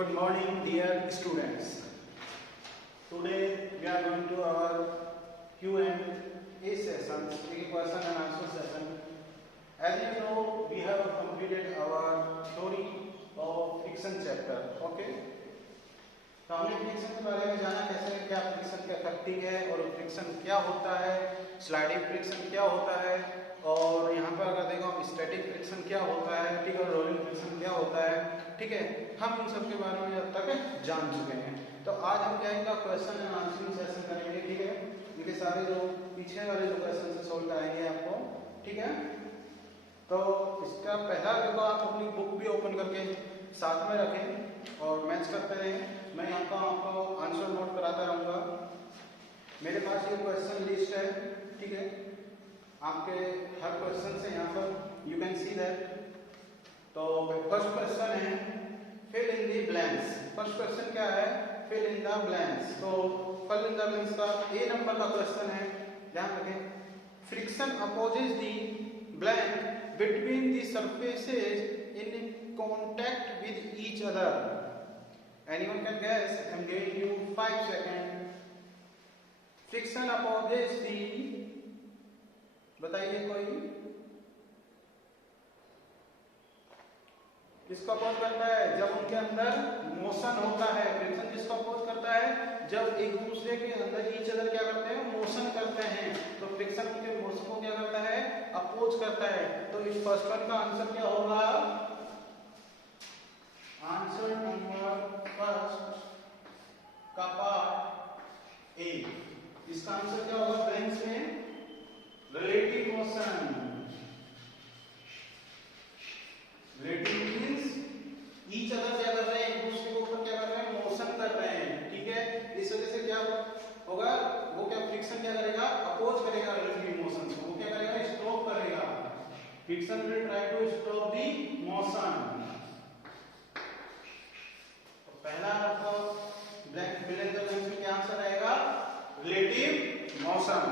Good morning, dear students. Today we are going to our Q&A session, question and answer session. As you know, we have completed our theory of friction chapter. Okay. तो हमने friction के बारे में जाना कैसे क्या friction क्या करती है और फ्रिक्शन क्या होता है, स्लाइडिंग फ्रिक्शन क्या होता है और यहाँ पर अगर देखो हम स्टैटिक फ्रिक्शन क्या होता है, ठीक है, रोलिंग फ्रिक्शन क्या होता है, ठीक है, हम इन सब के बारे में अब तक जान चुके हैं। तो आज हम क्या इनका क्वेश्चन एंड आंसरिंग सेशन करेंगे, ठीक है, इनके सारे जो पीछे वाले जो क्वेश्चन से सोल्व कराएंगे आपको, ठीक है। तो इसका पहला देखो आप अपनी बुक भी ओपन करके साथ में रखें और मैच करते रहें। मैं यहाँ का आपको आंसर नोट कराता रहूँगा। मेरे पास ये क्वेश्चन लिस्ट है, ठीक है, आपके हर क्वेश्चन से यहाँ पर यू कैन सी दैट। तो फर्स्ट क्वेश्चन है fill in the blanks. First question क्या है? Fill in the blanks. तो फिल इन द ब्लैंक्स का ए नंबर का क्वेश्चन है, ध्यान रखें। Friction opposes the blank between the surfaces in contact with each other. Anyone can guess? I'm giving you 5 seconds. Friction opposes the, बताइए कोई किसको oppose करता है? जब उनके अंदर मोशन होता है। फ्रिक्शन किसको अपोज करता है? जब एक दूसरे के अंदर ईच अदर क्या करते हैं? मोशन करते हैं। तो फ्रिक्शन उनके मोशन को क्या करता है? अपोज करता है। तो इस फर्स्ट वन का आंसर क्या होगा? आंसर नंबर फर्स्ट का पार्ट ए। इसका आंसर क्या होगा? ब्लैंक्स में relative motion. Relative means each other क्या कर रहे हैं? एक दूसरे के ऊपर क्या कर रहे हैं? मोशन कर रहे हैं, ठीक है। इस वजह से क्या होगा? वो क्या फ्रिक्शन क्या करेगा? अपोज करेगा रिलेटिव मोशन को। वो क्या करेगा? स्टॉप करेगा। Friction will try to stop the motion. तो पहला आपका blank fill in the blanks में क्या आंसर आएगा? Relative motion.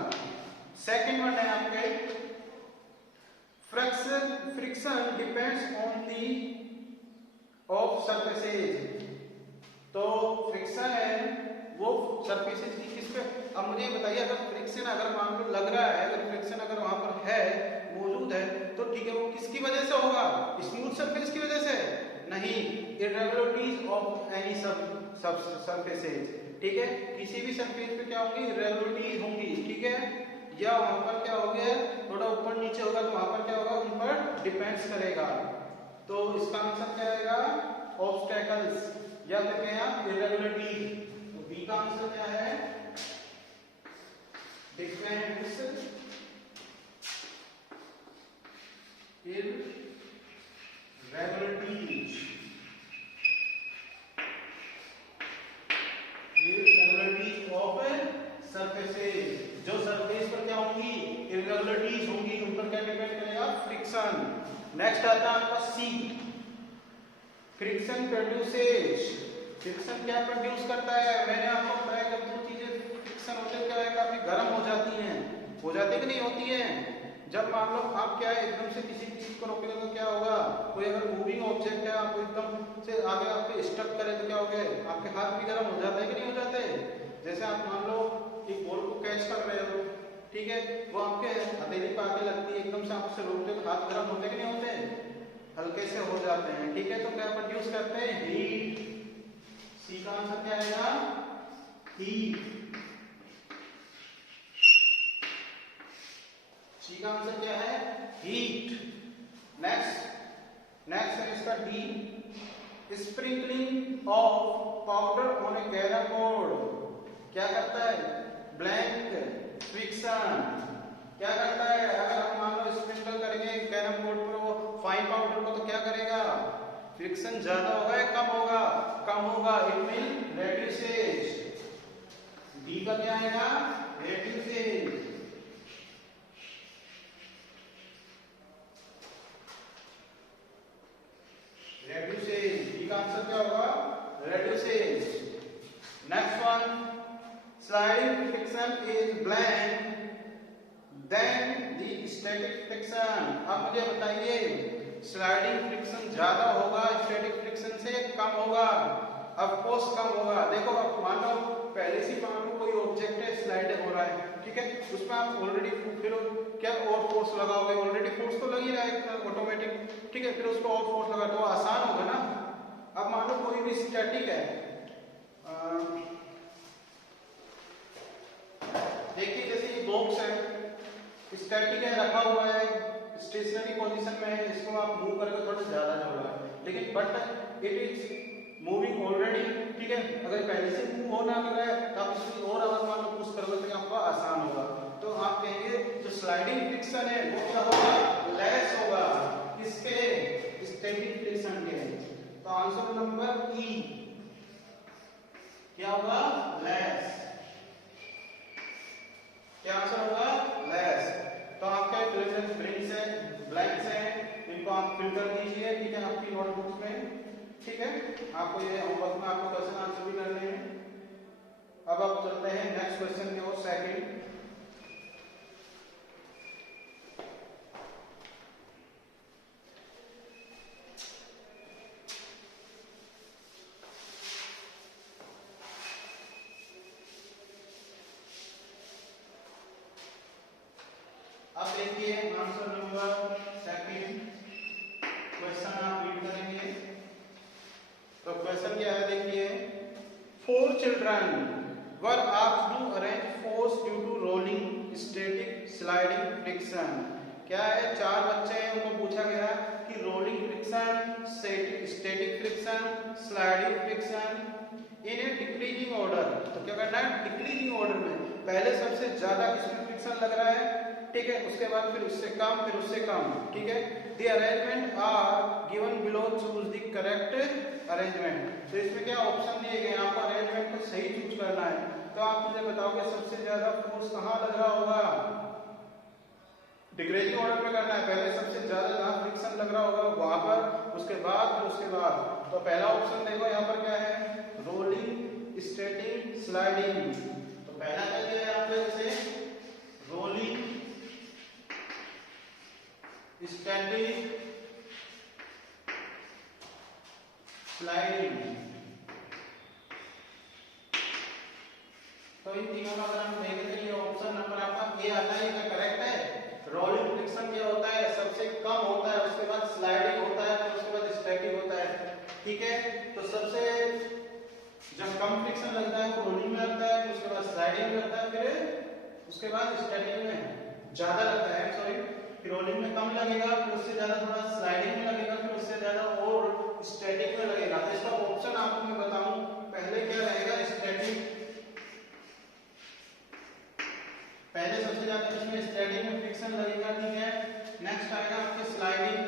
सेकंड वन है आपके friction depends on the of surfaces। तो फ्रिक्शन है वो सरफेसेस की किस पे? अब मुझे बताइए, अगर फ्रिक्शन अगर मान लो लग रहा है, अगर फ्रिक्शन अगर वहां पर है, मौजूद है, तो ठीक है, वो किसकी वजह से होगा? स्मूथ सरफेस की वजह से नहीं, इरेगुलरिटीज ऑफ एनी सब सरफेसेस, ठीक है। किसी भी सरफेस पे क्या होंगी? इरेगुलरिटीज होंगी, ठीक है। या वहां पर क्या हो गया, थोड़ा ऊपर नीचे होगा, तो वहां पर क्या होगा? उन पर डिपेंड्स करेगा। तो इसका आंसर क्या आएगा? ऑब्स्टेकल्स या फिर क्या इरेगुलरिटी। तो बी का आंसर क्या है? Depends irregularities of surfaces. जो सरफेस पर क्या होंगी? इरेगुलरिटीज होंगी, उन पर क्या डिपेंड करेगा? फ्रिक्शन। नेक्स्ट आता है आपका सी। Friction produces. फ्रिक्शन क्या प्रोड्यूस करता है? मैंने आपको बताया जब दो चीजें फ्रिक्शन होते हैं क्या है? काफी गर्म हो जाती हैं, हो जाती कि नहीं होती हैं? जब मान लो आप क्या है एकदम से किसी चीज को रोकेंगे तो क्या होगा? कोई अगर मूविंग ऑब्जेक्ट है, आपको एकदम से आगे आपके स्टक करे तो क्या होगा? आपके हाथ भी गर्म हो जाते हैं कि नहीं हो जाते? जैसे आप मान लो एक बॉल को कैच कर रहे हो, ठीक है, वो आपके हथेली पे आके लगती है, एकदम से आपसे रोकते हो, हाथ गर्म होते कि नहीं होते? हल्के से हो जाते हैं, ठीक है। तो क्या प्रोड्यूस करते हैं? हीट। सी का आंसर क्या आएगा? हीट। सी का आंसर क्या है? हीट। नेक्स्ट है इसका D. Sprinkling of powder on A carrom board क्या करता है? ब्लैंक फ्रिक्शन क्या करता है? अगर हम मान लो स्प्रिंकल करेंगे कैरम बोर्ड पर वो फाइन पाउडर को, तो क्या करेगा? फ्रिक्शन ज्यादा होगा या कम होगा? कम होगा। It will reduces. डी का क्या आएगा? रिड्यूसेस। रिड्यूसेस। डी का आंसर क्या होगा? Reduces. Next one, sliding friction is blank then the static friction। अब मुझे बताइए स्लाइडिंग फ्रिक्शन ज्यादा होगा स्टैटिक फ्रिक्शन से कम होगा? अब फोर्स कम होगा। देखो अब मान लो पहले से मान लो कोई ऑब्जेक्ट है स्लाइड हो रहा है, ठीक है, उसमें आप ऑलरेडी फिर क्या और फोर्स लगाओगे, ऑलरेडी फोर्स तो लग ही रहा है ऑटोमेटिक, ठीक है, फिर उसको और फोर्स लगा तो आसान होगा ना। अब मान लो कोई भी स्टैटिक है, देखिए जैसे ये बॉक्स है, स्टैटिक है, रखा हुआ है, स्टेशनरी पोजीशन में है, इसको आप मूव करके थोड़ा ज्यादा चल रहा है, लेकिन but it is moving already, ठीक है, अगर पहले से मूव होना लग रहा है तो आप इसमें और अगर मान लो पुश करोगे तो आपको आसान होगा। तो आप कहेंगे जो स्लाइडिंग फ्रिक्शन है वो क्या होगा, लेस होगा किसके, स्टैटिक फ्रिक्शन के। तो आंसर नंबर ई क्या होगा, लेस। क्या आंसर होगा, लेस। तो आपका ब्लैंक्स है, इनको आप फिल कर दीजिए, ठीक है, आपकी नोटबुक में, ठीक है। आपको ये होमवर्क में आपको क्वेश्चन आंसर भी करने हैं। अब आप चलते हैं नेक्स्ट क्वेश्चन की ओर, सेकंड। अब देखिए आंसर नंबर सेकंड क्वेश्चन आप रीड करेंगे। तो क्वेश्चन क्या है, देखिए 4 children were asked to arrange force due to rolling, static, sliding, friction। क्या है, 4 बच्चे हैं, उनको पूछा गया कि rolling friction, static friction, sliding friction in a decreasing order. तो क्या करना है, डिक्रीजिंग ऑर्डर में, पहले सबसे ज्यादा किसमें फ्रिक्शन लग रहा है, ठीक है, उसके बाद फिर उससे कम, फिर उससे कम, ठीक है। The arrangement are given below, choose the correct arrangement. तो इसमें क्या ऑप्शन दिए गए, आपको अरेंजमेंट को सही चूज करना है। तो आप मुझे बताओगे सबसे ज्यादा फोर्स कहां लग रहा होगा, डिक्रीजिंग ऑर्डर में करना है, पहले सबसे ज्यादा जहां फ्रिक्शन लग रहा होगा वहां पर, उसके बाद फिर उसके बाद। तो पहला ऑप्शन देखो यहाँ पर क्या है, रोलिंग, स्टैटिक, स्लाइडिंग। तो पहला क्या दिया है आपको, जैसे रोलिंग, स्टैटिक, स्लाइडिंग। तो इन तीनों का अगर हम देखें तो ये ऑप्शन नंबर आपका ए आता है, ये करेक्ट है। रोलिंग फ्रिक्शन क्या होता है, सबसे कम होता है, उसके बाद स्लाइडिंग होता है, फिर उसके बाद स्टैटिक होता है, ठीक है। तो सबसे जब कम फ्रिक्शन लगता है तो रोलिंग में लगता है, फिर उसके बाद स्लाइडिंग में लगता है, फिर उसके बाद स्टैटिक में ज्यादा लगता है, सॉरी, फिर रोलिंग में कम लगेगा, फिर उससे ज्यादा थोड़ा स्लाइडिंग में लगेगा, फिर उससे ज्यादा और स्टैटिक में लगेगा। तो इसका ऑप्शन आपको मैं बताऊं, पहले क्या रहेगा, स्टैटिक, पहले सबसे ज्यादा इसमें स्टैटिक में फ्रिक्शन लगेगा, ठीक है। नेक्स्ट आएगा आपके स्लाइडिंग,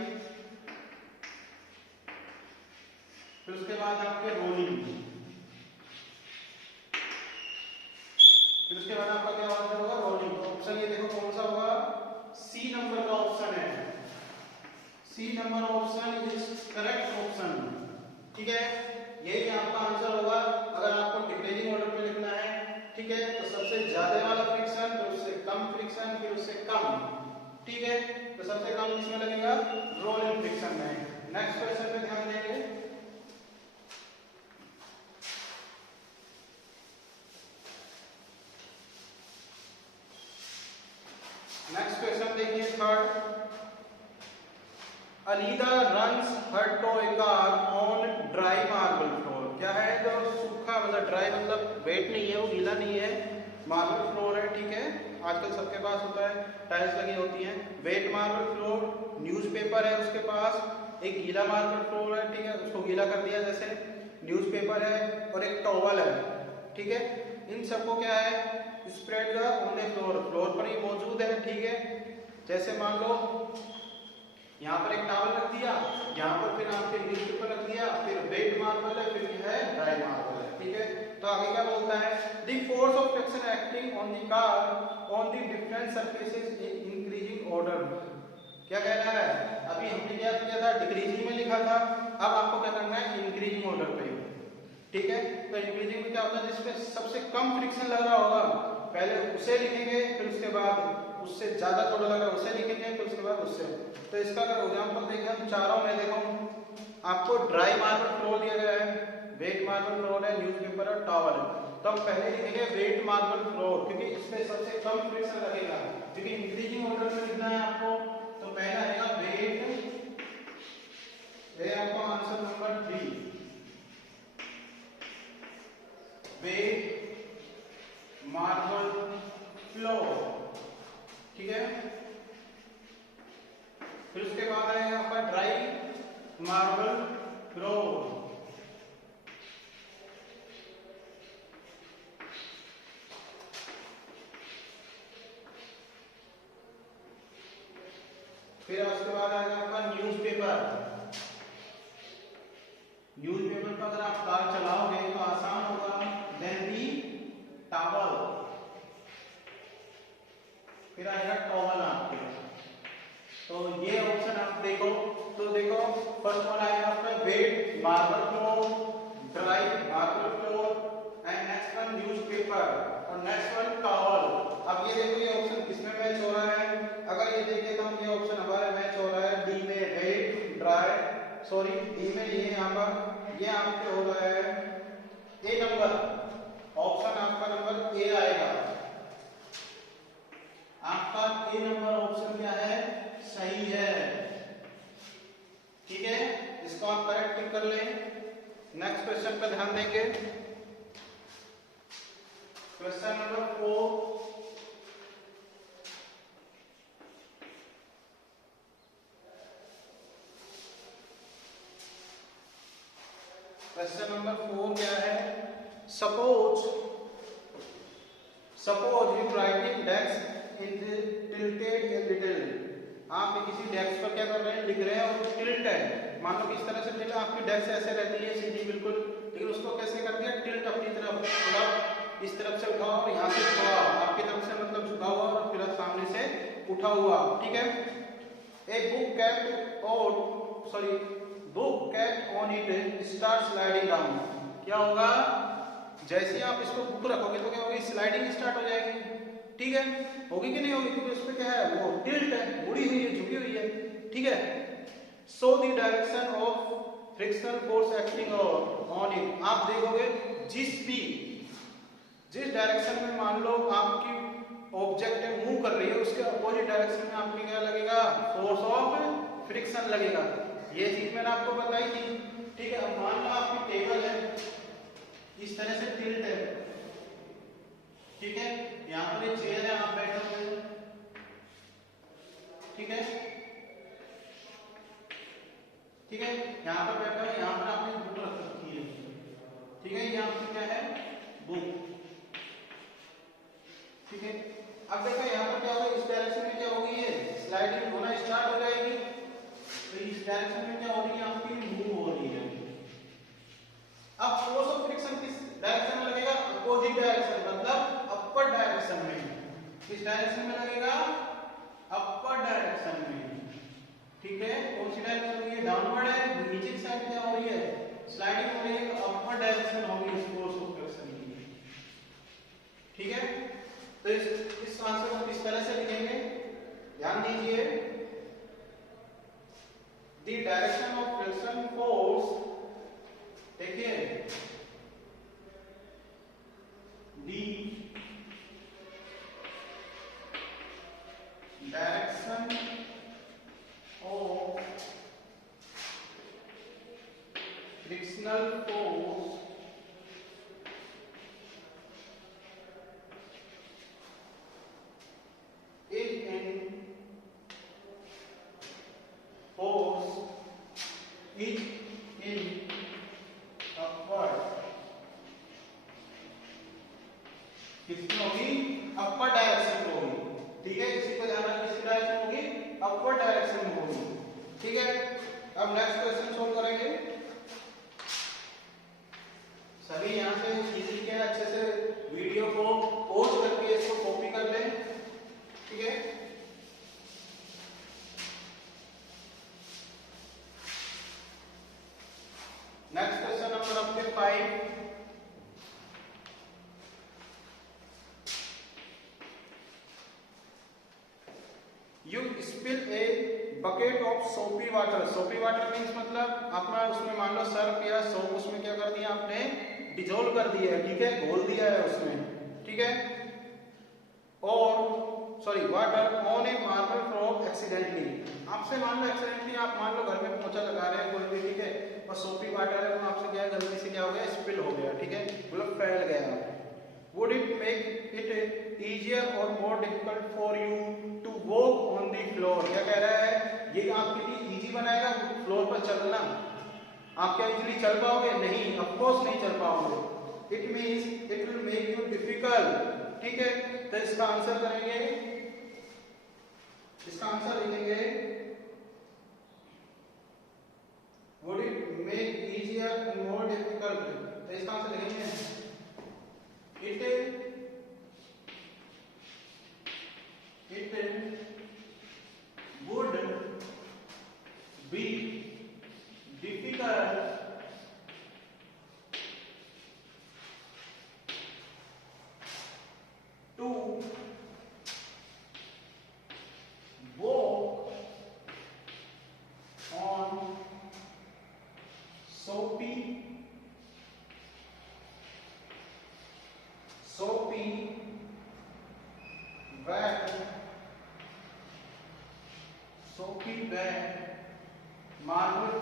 फिर उसके बाद आपके रोलिंग, फिर उसके बाद आपका क्या होगा, रोलिंग। तो ऑप्शन ये देखो कौन सा होगा, सी नंबर का ऑप्शन है, C number option is correct option, ठीक है। यही आपका आंसर होगा अगर आपको डिक्रीजिंग ऑर्डर में लिखना है, ठीक है। तो सबसे ज्यादा वाला फ्रिक्शन, फिर उससे कम फ्रिक्शन, फिर उससे कम, ठीक है। तो सबसे कम किसमें लगेगा, रोलिंग फ्रिक्शन में। नेक्स्ट क्वेश्चन पे ध्यान देंगे। नेक्स्ट क्वेश्चन देखिए third. Alida runs her toy car on dry marble floor. क्या है, जो सूखा मतलब ड्राई मतलब वेट नहीं है, वो गीला नहीं है, मार्बल फ्लोर है, ठीक है। आजकल सबके पास होता है, टाइल्स लगी होती हैं, वेट मार्बल फ्लोर, न्यूज़पेपर है उसके पास, एक गीला मार्बल फ्लोर है, ठीक है, उसको गीला कर दिया, जैसे न्यूज़पेपर है, और एक टॉवल है, ठीक है। इन सबको क्या है, spread on the floor, floor पर ही मौजूद है, ठीक है। जैसे मान लो यहाँ पर एक टॉवल रख दिया, यहाँ पर फिर आपके न्यूज़पेपर रख दिया, फिर वेट मार्बल है, फिर यह है ड्राई मार्बल है, ठीक है। तो आगे क्या बोलता है, the force of friction acting on the car on the different surfaces in increasing order. क्या कह रहा है, अभी हमने क्या किया था, डिक्रीजिंग में लिखा था, अब आपको क्या करना है, इंक्रीजिंग ऑर्डर पे, ठीक है। तो इंक्रीजिंग में क्या होता है, जिसपे सबसे कम फ्रिक्शन लग रहा होगा पहले उसे लिखेंगे, फिर उसके बाद उससे ज्यादा थोड़ा लगा उसे लिखेंगे, फिर उसके बाद उससे। तो इसका अगर एग्जांपल देखें हम चारों में, देखो आपको ड्राई मार्बल फ्लोर दिया गया है, वेट मार्बल फ्लोर है, न्यूज़पेपर और टॉवल। तो हम पहले लिखेंगे वेट मार्बल फ्लोर, क्योंकि इसमें सबसे कम फ्रिक्शन लगेगा, क्योंकि इंक्रीजिंग ऑर्डर में लिखना है आपको। तो पहला आएगा वेट, ये आपका answer number 3, wet marble floor, ठीक है। फिर उसके बाद आएगा आपका ड्राई मार्बल फ्लोर, फिर उसके बाद आएगा आपका न्यूज़पेपर। न्यूज़पेपर पर अगर आप कार चलाओगे तो आसान होगा। देन दी टॉवल, फिर आएगा टॉवल आपके। तो ये ऑप्शन आप देखो, तो देखो फर्स्ट वन आएगा आपका wet marble floor, dry marble floor and next one newspaper और नेक्स्ट वन टॉवल। अब ये देखो ये ऑप्शन किसमें मैच हो रहा है। अगर ये देखें तो हम ये ऑप्शन हमारा मैच हो रहा है डी में, वेट ड्राई, सॉरी डी में ये यहाँ पर ये आपके हो रहा है ए नंबर, ऑप्शन आपका नंबर ए आएगा। आपका ए नंबर ऑप्शन क्या है, सही है, ठीक है। इसको आप करेक्ट टिक कर लें। नेक्स्ट क्वेश्चन पर ध्यान देंगे। क्वेश्चन नंबर 4, क्वेश्चन नंबर 4 क्या है, suppose you writing desk is tilted a little. आप किसी डेस्क पर क्या कर रहे हैं, लिख रहे हैं और टिल्ट है, मान लो किस तरह से टिल्ट, आपकी डेस्क ऐसे रहती है सीधी बिल्कुल, लेकिन उसको कैसे कर दिया टिल्ट, अपनी तरफ थोड़ा इस तरफ से उठाओ और यहाँ से उठाओ, आपकी तरफ से मतलब झुका हुआ और फिर सामने से उठा हुआ, ठीक है। ए बुक कैप और sorry book cap on it start sliding down. क्या होगा, जैसे ही आप इसको बुक रखोगे तो क्या होगी, स्लाइडिंग स्टार्ट हो जाएगी, ठीक है। होगी कि नहीं होगी, क्योंकि उस पे क्या है, वो टिल्ट है, मुड़ी हुई है, झुकी हुई है, ठीक है। So the direction of frictional force acting on it. आप देखोगे जिस डायरेक्शन में मान लो आपकी ऑब्जेक्ट मूव कर रही है, उसके अपोजिट डायरेक्शन में आपको क्या लगेगा, फोर्स ऑफ फ्रिक्शन लगेगा। ये चीज मैंने आपको बताई थी, ठीक है। अब मान लो आपकी टेबल है, इस तरह से टिल्ट है, ठीक है। यहाँ पर एक चेयर है, आप बैठे हुए, ठीक है, ठीक है। यहाँ पर बैठा हुआ, यहाँ पर आपने बुक रख रखी है, ठीक है। यहाँ पर क्या है, बुक, ठीक है। अब देखो यहाँ पर क्या होगा, इस डायरेक्शन में क्या होगी, ये स्लाइडिंग होना स्टार्ट हो जाएगी। तो इस डायरेक्शन में क्या हो रही है, आपकी मूव हो रही है। अब फोर्स ऑफ फ्रिक्शन किस डायरेक्शन में लगेगा, अपोजिट डायरेक्शन, मतलब अपर डायरेक्शन में। किस डायरेक्शन में लगेगा, अपर डायरेक्शन में, ठीक है। कौन सी डायरेक्शन होगी, डाउनवर्ड है, नीचे की साइड क्या हो रही है, स्लाइडिंग हो रही है, तो अपर डायरेक्शन होगी इस फोर्स ऑफ फ्रिक्शन की, ठीक है। तो इस आंसर को किस तरह से लिखेंगे, ध्यान दीजिए। The direction of friction force, देखिए the direction of frictional force is in force is in upward, किसकी होगी, अपर डायरेक्शन में होगी, ठीक है। इसी को ध्यान रखना, किसकी डायरेक्शन होगी, अपर डायरेक्शन में होगी, ठीक है। अब नेक्स्ट क्वेश्चन सोल्व करेंगे। सभी यहाँ से चीज लिखे हैं, अच्छे से वीडियो को पॉज करके इसको कॉपी कर लें, ठीक है। नेक्स्ट क्वेश्चन नंबर आपके 5, you spill a bucket of सोपी वाटर, सोपी वाटर मीन्स मतलब आपने उसमें मान लो सर्फ या सोप उसमें क्या कर दिया आपने डिजोल्व कर दिया है, ठीक है, घोल दिया है उसमें, ठीक है, और sorry water on A marble floor accidentally, आपसे मान लो एक्सीडेंटली आप मान लो घर में पोछा लगा रहे हैं कोई भी, ठीक है, और सोपी वाटर है तो आपसे क्या है गलती से क्या हो गया स्पिल हो गया, ठीक है, मतलब फैल गया, would it make it easier और more difficult for you to walk on the floor, क्या कह रहा है ये आपके लिए इजी बनाएगा फ्लोर पर चलना, आप क्या इजीली चल पाओगे, नहीं, ऑफ कोर्स नहीं चल पाओगे, it means it will make you difficult, ठीक है, तो इसका आंसर करेंगे, इसका आंसर लिखेंगे would it make easier and more difficult, तो इसका आंसर लिखेंगे it would be difficult to walk on soapy wet marble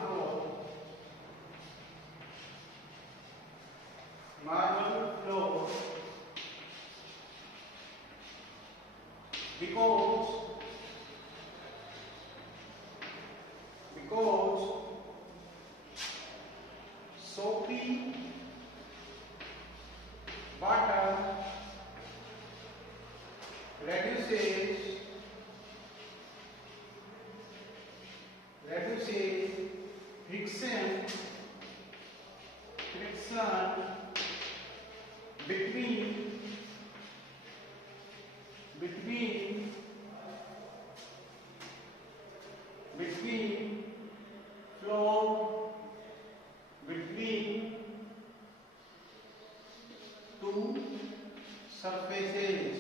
floor because soapy water reduces friction between floor between two surfaces,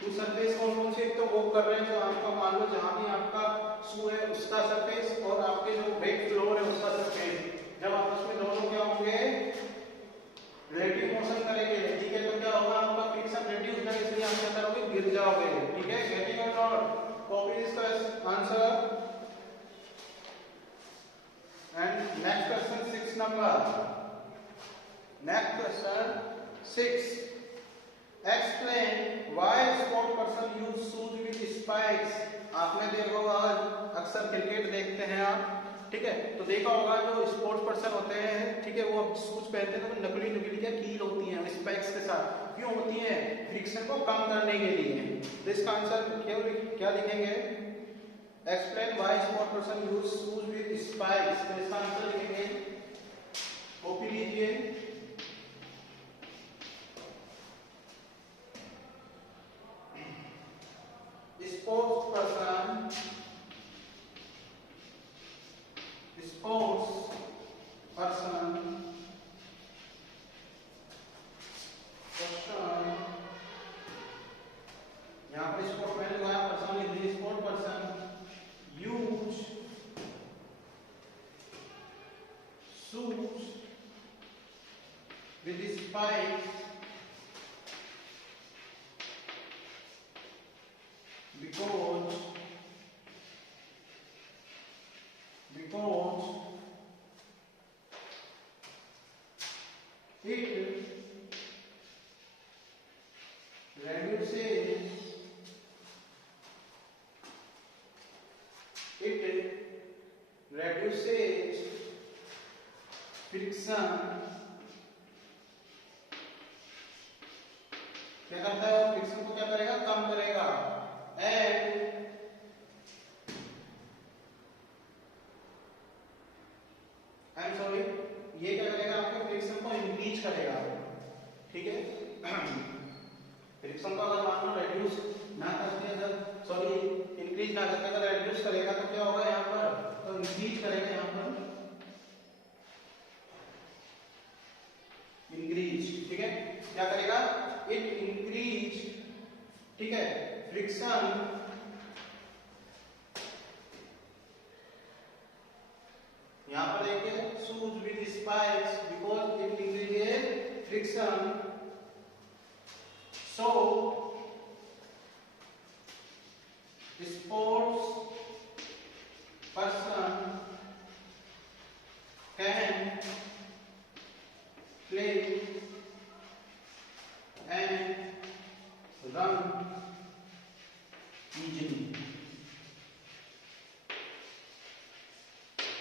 two surface कौन से, तो वो कर रहे हैं जो आपका मान लो जहां भी आपका शू है उसका सरफेस और आपके जो वेट फ्लोर है उसका सरफेस, जब आप उसमें दोनों क्या होंगे रिलेटिव मोशन करेंगे, ठीक है, तो क्या होगा आपका फ्रिक्शन रिड्यूस होगा, इसलिए आप क्या करोगे गिर जाओगे, ठीक है, गेटिंग और not, copy this answer and next question 6 number, next question 6, explain why sport person use shoes with spikes, आपने देखा होगा अक्सर क्रिकेट देखते हैं आप, ठीक है, तो देखा होगा जो स्पोर्ट्स पर्सन होते हैं, ठीक है, वो शूज पहनते हैं तो नकली नकली क्या कील होती हैं स्पाइक्स के साथ, क्यों होती हैं, फ्रिक्शन को कम करने के लिए, तो इसका आंसर क्या लिखेंगे, explain why sport person use shoes with spikes, तो इसका आंसर लिखेंगे, कॉपी लीजिए, sports person यहाँ पर स्पोर्ट मैंने लगाया पर्सन लिख दीजिए, sport person use shoes with spikes because it reduces friction, क्या करता है फ्रिक्शन को क्या करेगा कम करेगा, सॉरी ये क्या करेगा आपके फ्रिक्शन को इंक्रीज करेगा, ठीक है, फ्रिक्शन को अगर मान लो रेड्यूस ना करके अगर सॉरी इंक्रीज ना करके अगर रेड्यूस करेगा तो क्या होगा यहाँ पर, तो इंक्रीज करेगा, यहाँ पर इंक्रीज, ठीक है, क्या करेगा इट इंक्रीज, ठीक है, friction friction, so sports person can play and run easily.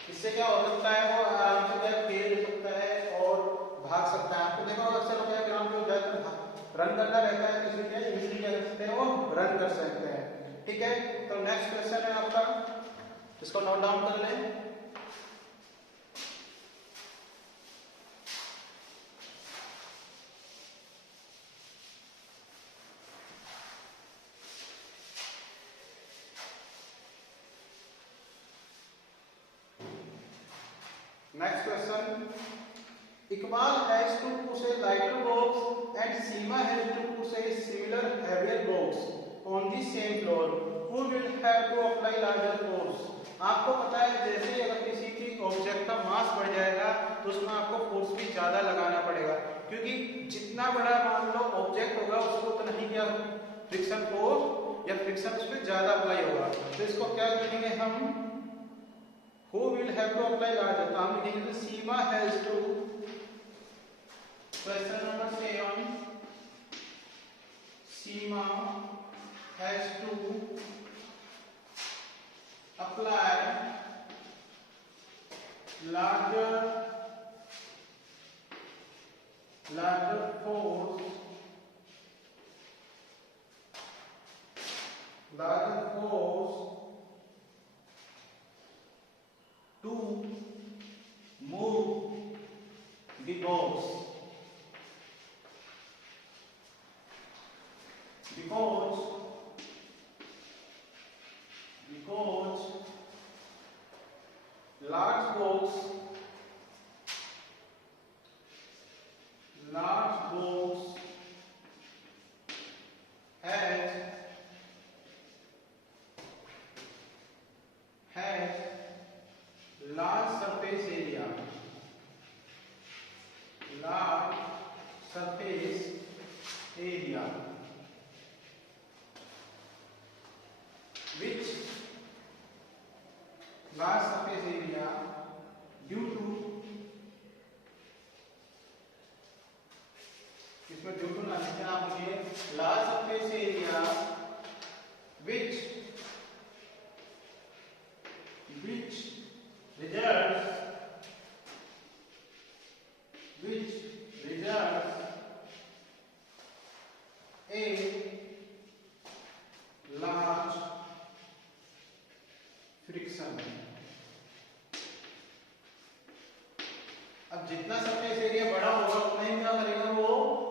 इससे क्या हो सकता है, वो आराम से क्या खेल सकता है और भाग सकता है। आपको देखा होगा अक्सर होता है ग्राउंड पे जाकर रन करना रहता है, किसी क्या इजीली क्या कर सकते हैं, वो रन कर सकते हैं। ठीक है, तो नेक्स्ट क्वेश्चन है आपका, इसको नोट डाउन कर लें। Next question. Iqbal has to push a lighter box and Seema has to push a similar heavier box on the same floor. Who will have to apply larger force? आपको पता है जैसे ही अगर किसी की object का मास बढ़ जाएगा तो उसमें आपको फोर्स भी ज्यादा लगाना पड़ेगा, क्योंकि जितना बड़ा मान लो ऑब्जेक्ट होगा उसको उतना ही क्या फ्रिक्शन फोर्स या फ्रिक्शन उस पर ज्यादा अप्लाई होगा। तो इसको क्या लिखेंगे हम, who will have to apply larger, तो हम लिखेंगे सीमा has to, question number 7, Seema has to apply larger force to move the box, because large box has large surface area, which large surface area due to, इसमें due to ना लिखें आप, मुझे large surface area which results a large friction। अब जितना surface area बड़ा होगा उतना ही क्या करेगा वो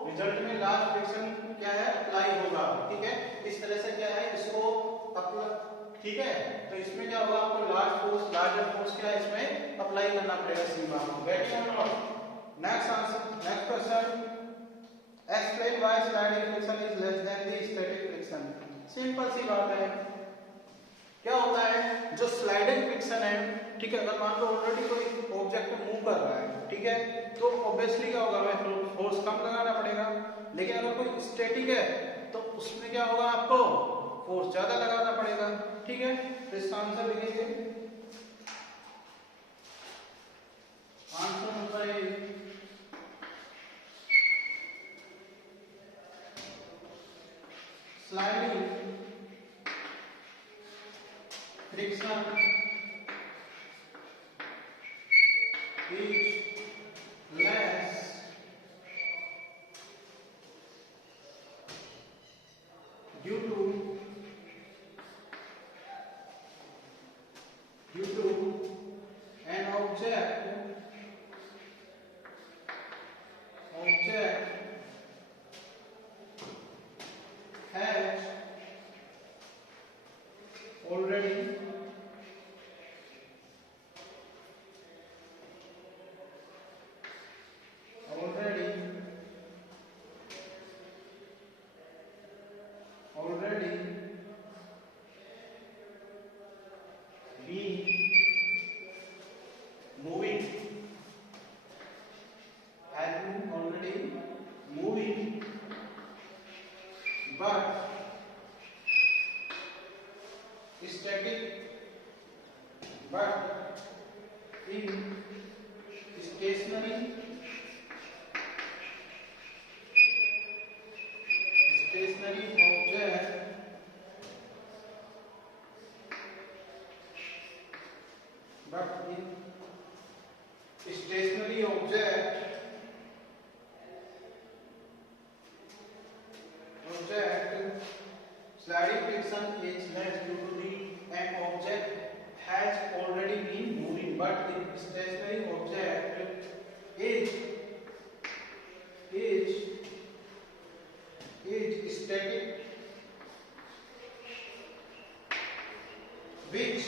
रिजल्ट में लार्ज फ्रिक्शन क्या है अप्लाई होगा। ठीक है, इस तरह से क्या है इसको अप्लाई, ठीक है, तो इसमें क्या होगा आपको लार्जर फोर्स क्या है इसमें अप्लाई करना पड़ेगा सीमा को। गेट इट और not? Next answer, next question, explain why sliding friction is less than the static friction. Simple सी बात है, क्या होता है जो स्लाइडिंग फ्रिक्शन है, ठीक है, अगर मान लो ऑलरेडी कोई ऑब्जेक्ट मूव कर रहा है, ठीक है, तो ऑब्वियसली क्या होगा हमें फोर्स कम लगाना पड़ेगा। लेकिन अगर कोई स्टैटिक है तो उसमें क्या होगा आपको फोर्स ज्यादा लगाना पड़ेगा। ठीक है, तो इसका आंसर लिखेंगे, answer number 1 sliding friction is less due to an object has already be static, but in stationary object sliding friction is less due to the an object has already been moving, but the stationary object is static, which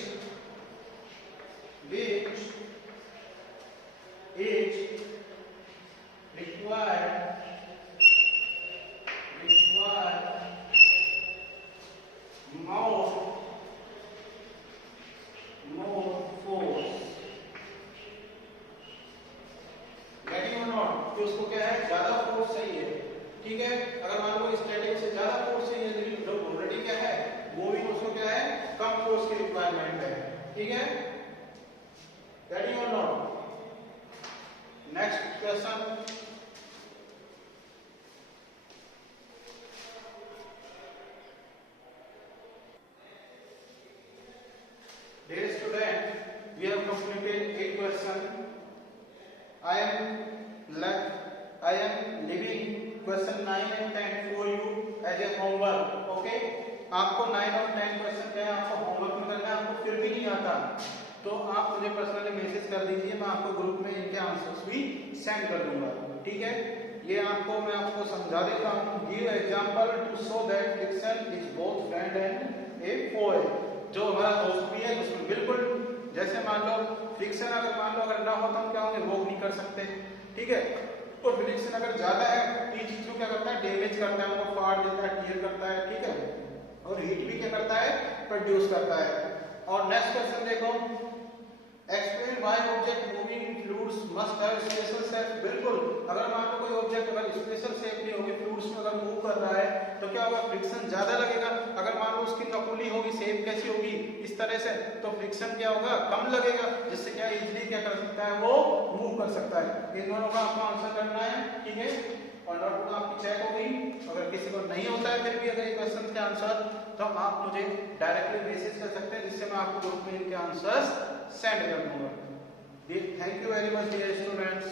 is required more force, getting or not, कि उसको क्या है, ज्यादा force चाहिए, ठीक है। अगर मान लो स्टैटिक से ज्यादा फोर्स चाहिए, लेकिन जो ऑलरेडी क्या है मूविंग, उसको क्या है कम फोर्स की रिक्वायरमेंट है, ठीक है, getting or not। Next question, dear student, we have completed 8 question. I am leaving question 9 and 10 for you as a homework. Okay? आपको 9 और 10 क्वेश्चन क्या है, आपको होमवर्क में करना है। आपको फिर भी नहीं आता तो आप मुझे पर्सनली मैसेज कर दीजिए, मैं आपको ग्रुप में इनके आंसर्स भी सेंड कर दूंगा, ठीक है। ये मैं आपको समझा देता हूँ। Give example to show that friction is both friend and a foe. जो हमारा दोस्त भी है दुश्मन, बिल्कुल जैसे मान लो फ्रिक्शन अगर ना हो तो हम क्या होंगे, वॉक नहीं कर सकते, ठीक है। और फ्रिक्शन अगर ज्यादा है तो चीज को क्या करता है, डैमेज करता है, हमको फाड़ देता है, टीयर करता है, ठीक है। और हीट भी क्या करता है, प्रोड्यूस करता है। और नेक्स्ट क्वेश्चन देखो, explain why object moving in fluids must have special shape. बिल्कुल, अगर मान लो कोई ऑब्जेक्ट अगर स्पेशल शेप नहीं होगी, फ्लूइड्स में अगर मूव कर रहा है तो क्या होगा, फ्रिक्शन ज्यादा लगेगा। अगर मान लो उसकी नकुली होगी, शेप कैसी होगी, इस तरह से, तो फ्रिक्शन क्या होगा, कम लगेगा, जिससे क्या इजीली क्या कर सकता है, वो मूव कर सकता है। इन दोनों का आपको आंसर करना है, ठीक है। और नोटबुक आपकी चेक हो गई। अगर किसी को नहीं होता है फिर भी अगर ये क्वेश्चन के आंसर, तो आप मुझे डायरेक्टली मैसेज कर सकते हैं, जिससे मैं आपको ग्रुप में इनके आंसर्स सेंड कर दूंगा। Thank you very much dear students.